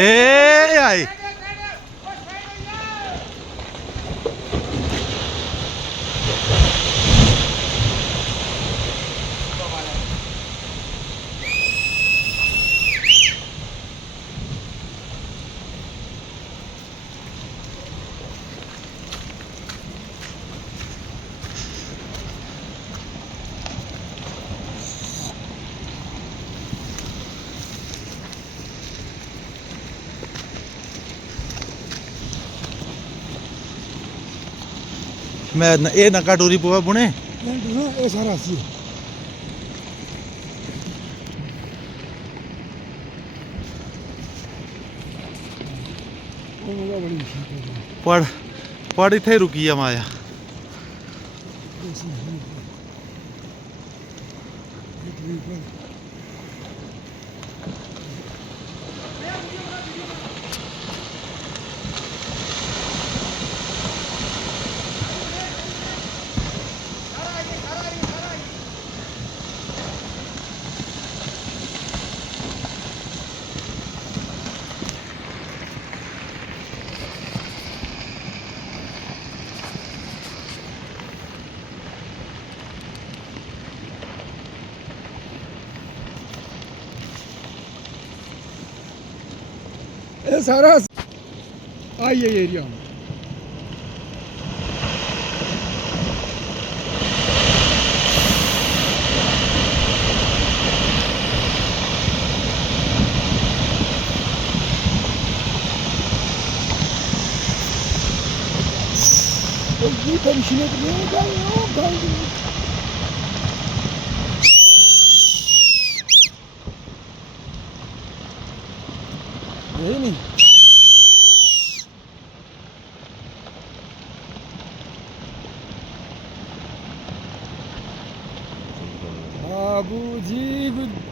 ਏ ਆਏ ਮੈਂ ਇਹ ਨੱਕਾ ਟੂਰੀ ਪਵਾ ਬੁਣੇ ਇਹ ਸਾਰਾ ਸੀ ਪੜ ਪੜ ਇੱਥੇ ਰੁਕੀ ਆ ਮਾਇਆ ਇਹ ਸਾਰਾ ਆਈ ਏਰੀਆ ਇਹ perişan ediyor. Değil mi? Abu Cibud